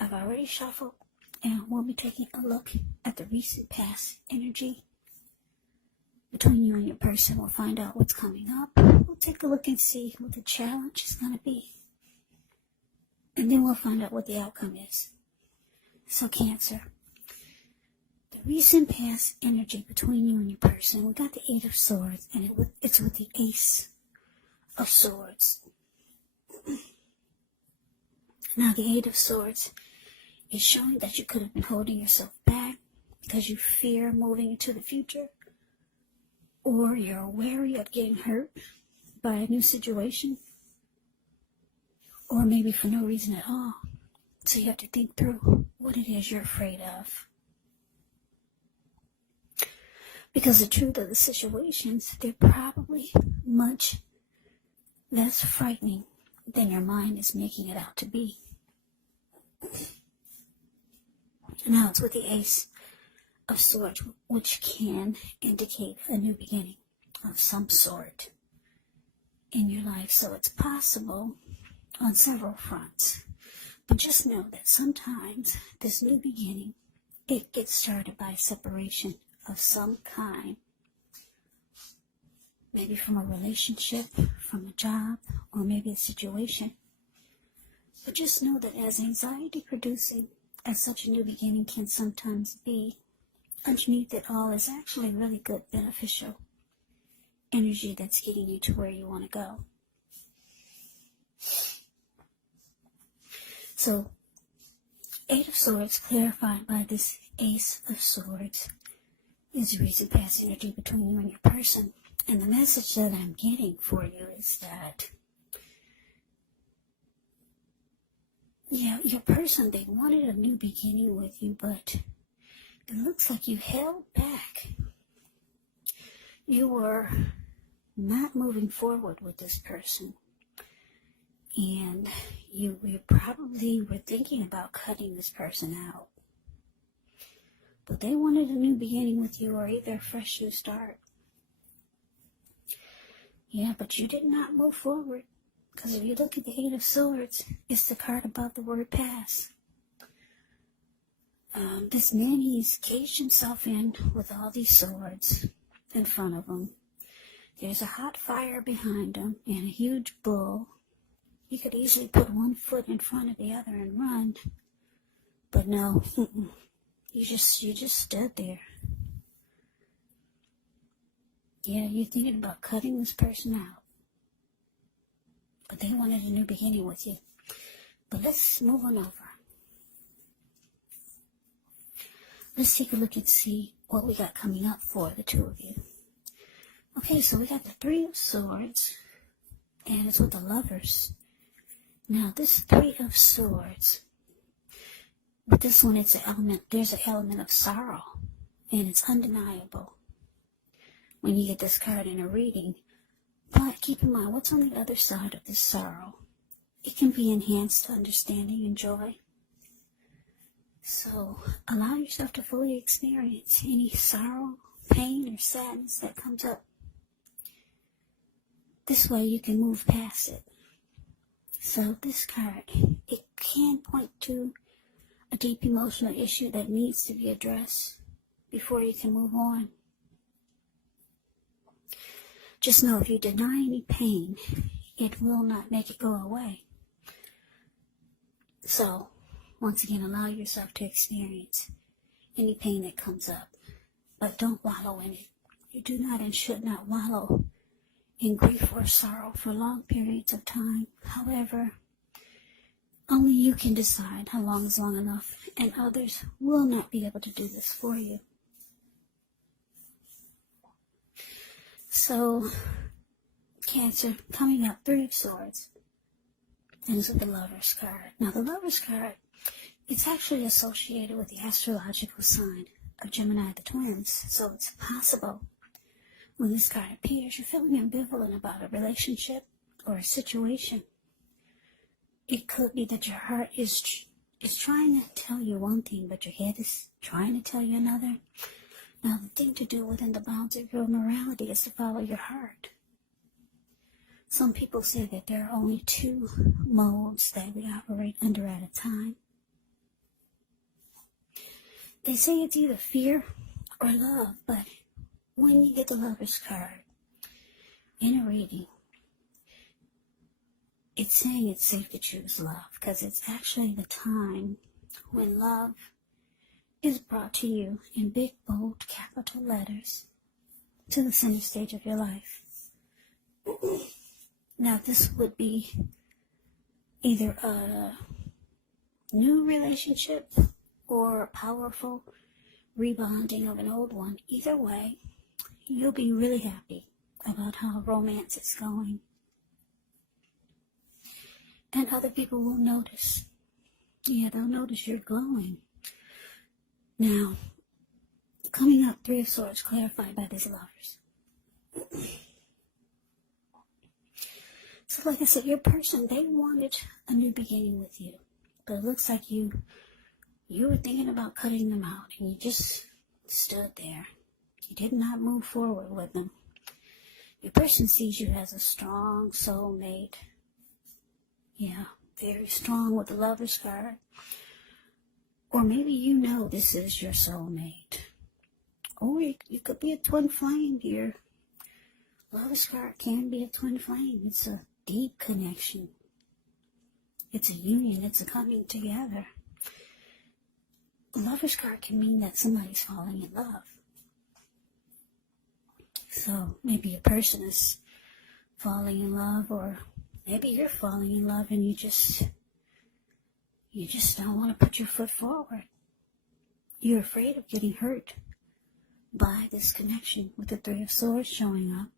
I've already shuffled, and we'll be taking a look at the recent past energy between you and your person. We'll find out what's coming up. We'll take a look and see what the challenge is going to be. And then we'll find out what the outcome is. So Cancer, the recent past energy between you and your person, we got the Eight of Swords, and it's with the Ace of Swords. Now the Eight of Swords is showing that you could have been holding yourself back because you fear moving into the future, or you're wary of getting hurt by a new situation, or maybe for no reason at all. So you have to think through what it is you're afraid of. Because the truth of the situations, they're probably much less frightening than your mind is making it out to be. Now it's with the Ace of Swords, which can indicate a new beginning of some sort in your life. So it's possible on several fronts. But just know that sometimes this new beginning, it gets started by separation of some kind. Maybe from a relationship, from a job, or maybe a situation. But just know that as anxiety producing as such a new beginning can sometimes be, underneath it all is actually really good, beneficial energy that's getting you to where you want to go. So, Eight of Swords clarified by this Ace of Swords is recent past energy between you and your person. And the message that I'm getting for you is that, yeah, your person, they wanted a new beginning with you, but it looks like you held back. You were not moving forward with this person. And you probably were thinking about cutting this person out. But they wanted a new beginning with you, or either a fresh new start. Yeah, but you did not move forward. Because if you look at the Eight of Swords, it's the card about the word pass. This man, he's caged himself in with all these swords in front of him. There's a hot fire behind him and a huge bull. You could easily put one foot in front of the other and run. But no, you just stood there. Yeah, you're thinking about cutting this person out. But they wanted a new beginning with you. But let's move on over. Let's take a look and see what we got coming up for the two of you. Okay, so we got the Three of Swords, and it's with the Lovers. Now, this Three of Swords, with this one, there's an element of sorrow, and it's undeniable when you get this card in a reading. But keep in mind, what's on the other side of this sorrow? It can be enhanced to understanding and joy. So, allow yourself to fully experience any sorrow, pain, or sadness that comes up. This way you can move past it. So this card, it can point to a deep emotional issue that needs to be addressed before you can move on. Just know if you deny any pain, it will not make it go away. So, once again, allow yourself to experience any pain that comes up, but don't wallow in it. You do not and should not wallow in grief or sorrow for long periods of time. However, only you can decide how long is long enough, and others will not be able to do this for you. So, Cancer, coming up, Three of Swords, and it's with the Lover's card. Now, the Lover's card, it's actually associated with the astrological sign of Gemini, the twins, so it's possible when this card appears, you're feeling ambivalent about a relationship or a situation. It could be that your heart is trying to tell you one thing, but your head is trying to tell you another. Now, the thing to do within the bounds of your morality is to follow your heart. Some people say that there are only two modes that we operate under at a time. they say it's either fear or love, but when you get the Lover's card in a reading, it's saying it's safe to choose love, because it's actually the time when love is brought to you in big, bold, capital letters to the center stage of your life. Now, this would be either a new relationship or a powerful rebonding of an old one. Either way, you'll be really happy about how romance is going. And other people will notice. Yeah, they'll notice you're glowing. Now, coming up, Three of Swords, clarified by these Lovers. So like I said, your person, they wanted a new beginning with you. But it looks like you were thinking about cutting them out, and you just stood there. You did not move forward with them. Your person sees you as a strong soulmate. Yeah, very strong with the Lover's card. Or maybe you know this is your soulmate. Or you could be a twin flame here. Lover's card can be a twin flame. It's a deep connection. It's a union. It's a coming together. The Lover's card can mean that somebody's falling in love. So maybe a person is falling in love, or maybe you're falling in love and you just don't want to put your foot forward. You're afraid of getting hurt by this connection with the Three of Swords showing up.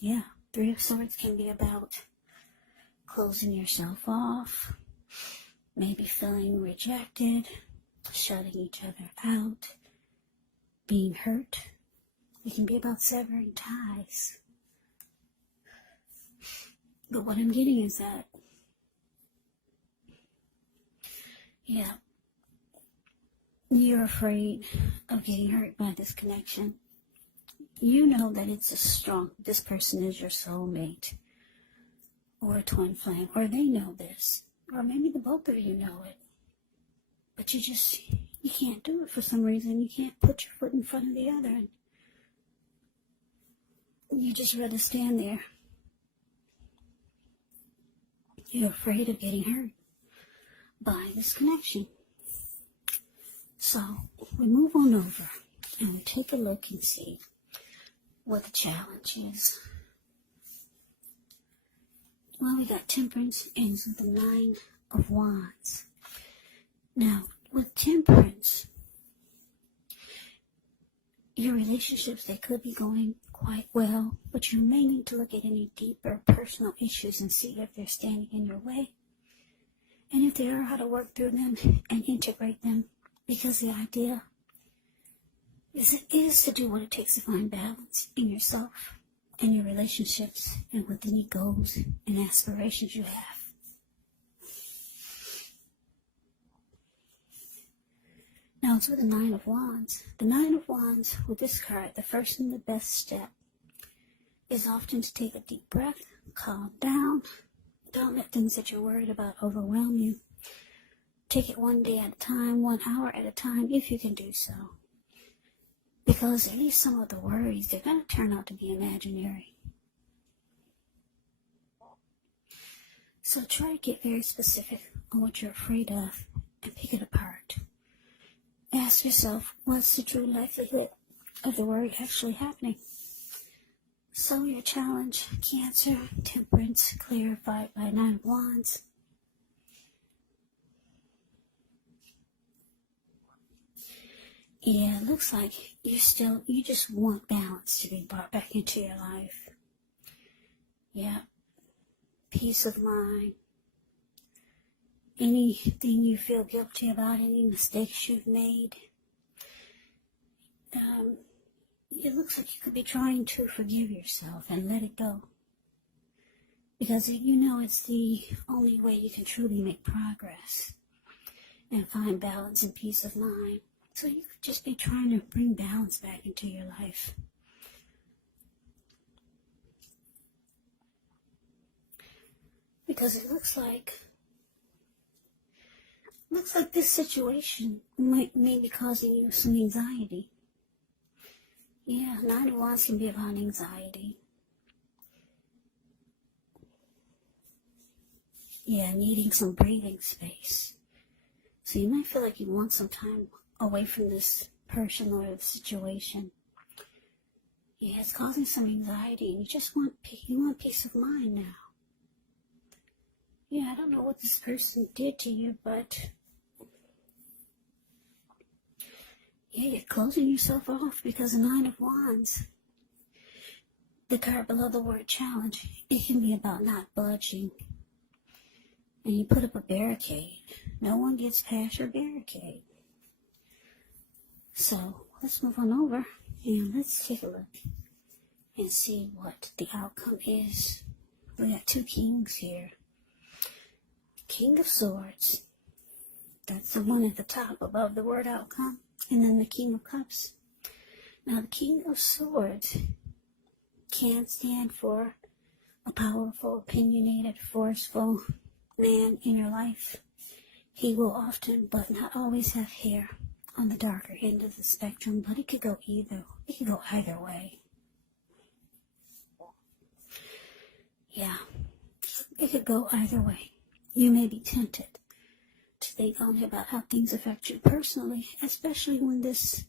Yeah, Three of Swords can be about closing yourself off, maybe feeling rejected, shutting each other out, being hurt. It can be about severing ties. But what I'm getting is that, yeah, you're afraid of getting hurt by this connection. You know that this person is your soulmate, or a twin flame, or they know this, or maybe the both of you know it. But you can't do it for some reason. You can't put your foot in front of the other, and you just rather stand there. You're afraid of getting hurt by this connection. So we move on over and we take a look and see what the challenge is. Well, we got Temperance ends with the Nine of Wands. Now, with Temperance, your relationships, they could be going quite well, but you may need to look at any deeper personal issues and see if they're standing in your way. And if they are, how to work through them and integrate them. Because the idea is to do what it takes to find balance in yourself and your relationships and with any goals and aspirations you have. Now it's with the Nine of Wands. The Nine of Wands, with this card, the first and the best step is often to take a deep breath, calm down. Don't let things that you're worried about overwhelm you. Take it one day at a time, 1 hour at a time, if you can do so. Because at least some of the worries, they're going to turn out to be imaginary. So try to get very specific on what you're afraid of and pick it apart. Ask yourself, what's the true likelihood of the worry actually happening? So your challenge, Cancer, Temperance, clarified by Nine of Wands. Yeah, it looks like you just want balance to be brought back into your life. Yeah. Peace of mind. Anything you feel guilty about, any mistakes you've made. It looks like you could be trying to forgive yourself and let it go. Because you know it's the only way you can truly make progress and find balance and peace of mind. So you could just be trying to bring balance back into your life. Because it looks like Looks like this situation may be causing you some anxiety. Yeah, 9 of Wands can be about anxiety. Yeah, needing some breathing space. So you might feel like you want some time away from this person or the situation. Yeah, it's causing some anxiety, and you just want peace of mind now. Yeah, I don't know what this person did to you, but yeah, you're closing yourself off because of 9 of Wands. The card below the word challenge, it can be about not budging. And you put up a barricade. No one gets past your barricade. So let's move on over and let's take a look and see what the outcome is. We got 2 kings here. King of Swords. That's the one at the top above the word outcome. And then the King of Cups. Now the King of Swords can stand for a powerful, opinionated, forceful man in your life. He will often, but not always, have hair on the darker end of the spectrum, but it could go either way. Yeah, it could go either way. You may be tempted to think only about how things affect you personally, especially when this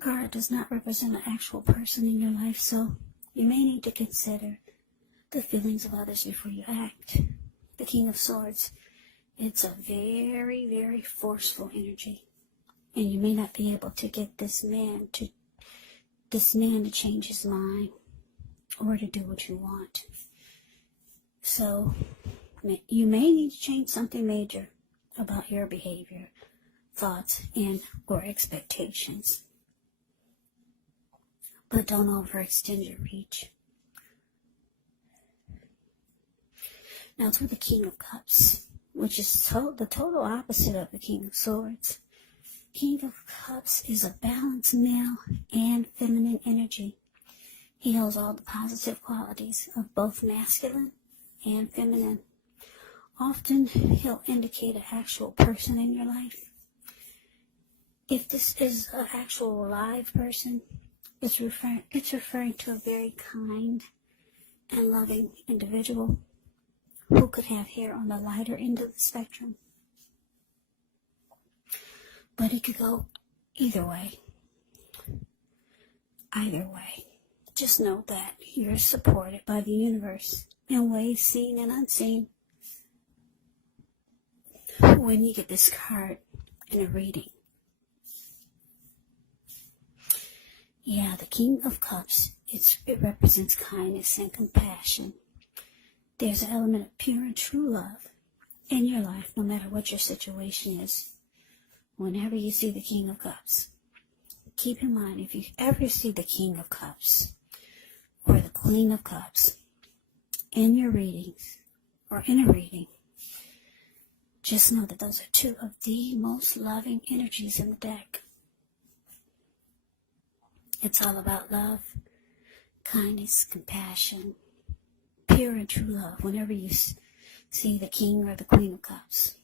card does not represent an actual person in your life, so you may need to consider the feelings of others before you act. The King of Swords, it's a very, very forceful energy, and you may not be able to get this man to change his mind or to do what you want. So you may need to change something major about your behavior, thoughts, and or expectations. But don't overextend your reach. Now to the King of Cups, which is the total opposite of the King of Swords. King of Cups is a balanced male and feminine energy. He holds all the positive qualities of both masculine and feminine. Often he'll indicate an actual person in your life. If this is an actual live person, it's referring to a very kind and loving individual who could have hair on the lighter end of the spectrum. But it could go either way. Either way. Just know that you're supported by the universe in ways seen and unseen when you get this card in a reading. Yeah, the King of Cups, it represents kindness and compassion. There's an element of pure and true love in your life, no matter what your situation is. Whenever you see the King of Cups, keep in mind, if you ever see the King of Cups or the Queen of Cups in your readings or in a reading, just know that those are 2 of the most loving energies in the deck. It's all about love, kindness, compassion, pure and true love whenever you see the King or the Queen of Cups.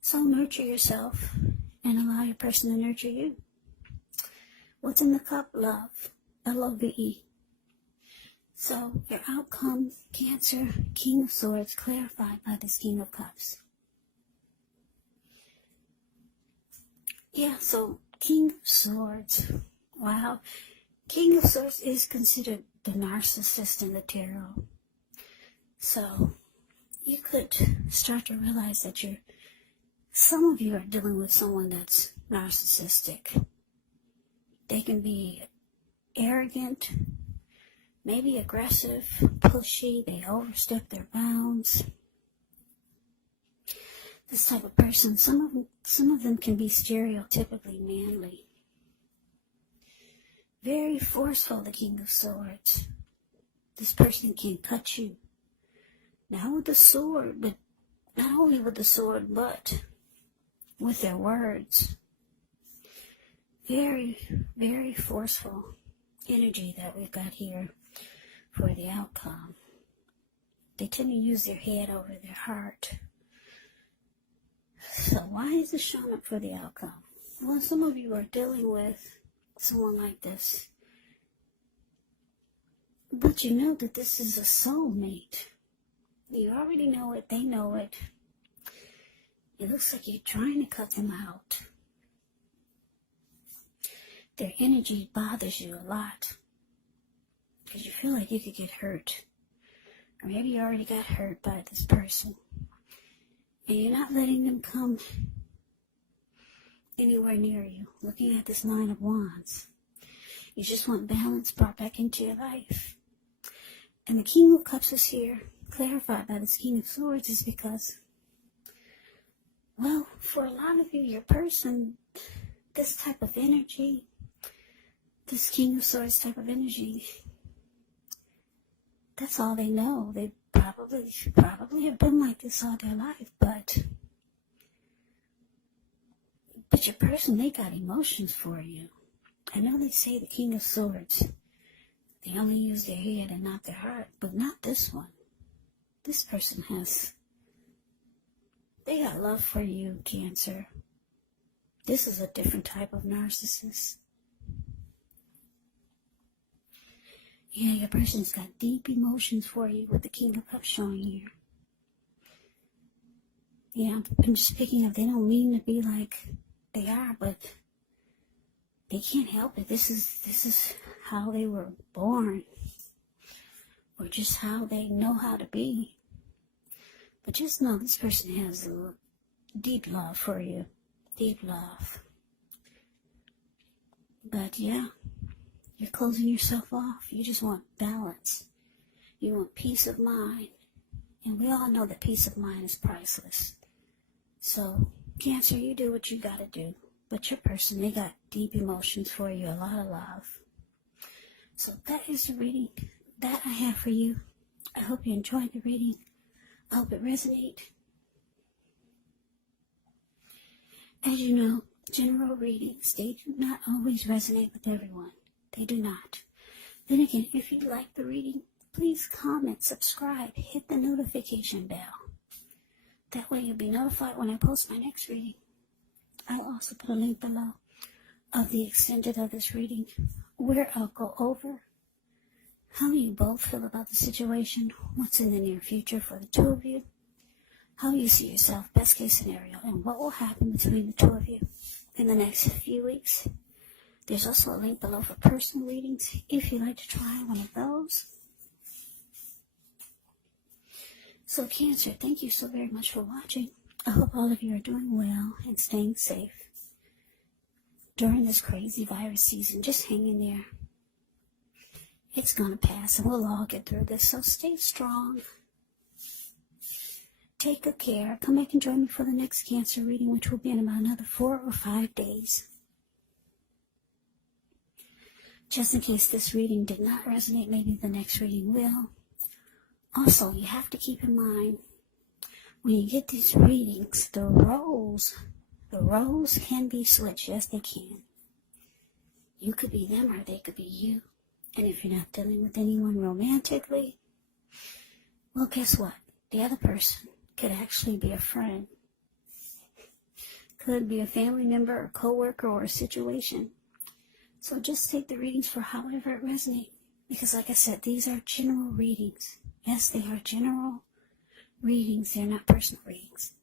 So nurture yourself and allow your person to nurture you. What's in the cup? Love. L-O-V-E. So your outcome, Cancer, King of Swords, clarified by this King of Cups. Yeah, so King of Swords. Wow. King of Swords is considered the narcissist in the tarot. So you could start to realize that some of you are dealing with someone that's narcissistic. They can be arrogant, maybe aggressive, pushy, they overstep their bounds. This type of person, some of them can be stereotypically manly. Very forceful, the King of Swords. This person can cut you, not with the sword, but not only with the sword, but with their words. Very, very forceful energy that we've got here for the outcome. They tend to use their head over their heart. why is it showing up for the outcome? Well, some of you are dealing with someone like this. But you know that this is a soulmate. You already know it. They know it. It looks like you're trying to cut them out. Their energy bothers you a lot. Because you feel like you could get hurt. Or maybe you already got hurt by this person. And you're not letting them come anywhere near you. Looking at this Nine of Wands. You just want balance brought back into your life. And the King of Cups is here, clarified by this King of Swords, is because, well, for a lot of you, your person, this type of energy, this King of Swords type of energy, that's all they know. They probably have been like this all their life, but your person, they got emotions for you. I know they say the King of Swords, they only use their head and not their heart, but not this one. This person they got love for you, Cancer. This is a different type of narcissist. Yeah, your person's got deep emotions for you with the King of Cups showing here. Yeah, I'm just picking up, they don't mean to be like they are, but they can't help it. This is how they were born, or just how they know how to be. But just know this person has a deep love for you. Deep love. But yeah, you're closing yourself off. You just want balance. You want peace of mind. And we all know that peace of mind is priceless. So, Cancer, you do what you gotta do. But your person, they got deep emotions for you, a lot of love. So that is the reading that I have for you. I hope you enjoyed the reading. I hope it resonates. As you know, general readings, they do not always resonate with everyone. They do not. Then again, if you like the reading, please comment, subscribe, hit the notification bell. That way you'll be notified when I post my next reading. I'll also put a link below of the extended of this reading, where I'll go over how you both feel about the situation, what's in the near future for the two of you, how you see yourself, best case scenario, and what will happen between the two of you in the next few weeks. There's also a link below for personal readings if you'd like to try one of those. So Cancer, thank you so very much for watching. I hope all of you are doing well and staying safe during this crazy virus season. Just hang in there. It's gonna pass and we'll all get through this. So stay strong. Take good care. Come back and join me for the next Cancer reading, which will be in about another 4 or 5 days. Just in case this reading did not resonate, maybe the next reading will. Also, you have to keep in mind, when you get these readings, the roles can be switched. Yes, they can. You could be them or they could be you. And if you're not dealing with anyone romantically, well, guess what? The other person could actually be a friend. Could be a family member, a coworker, or a situation. So just take the readings for however it resonates. Because like I said, these are general readings. Yes, they are general readings. They're not personal readings.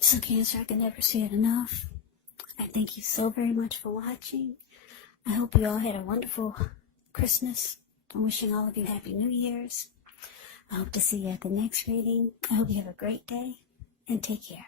So Cancer, I can never say it enough. I thank you so very much for watching. I hope you all had a wonderful Christmas. I'm wishing all of you Happy New Year's. I hope to see you at the next reading. I hope you have a great day and take care.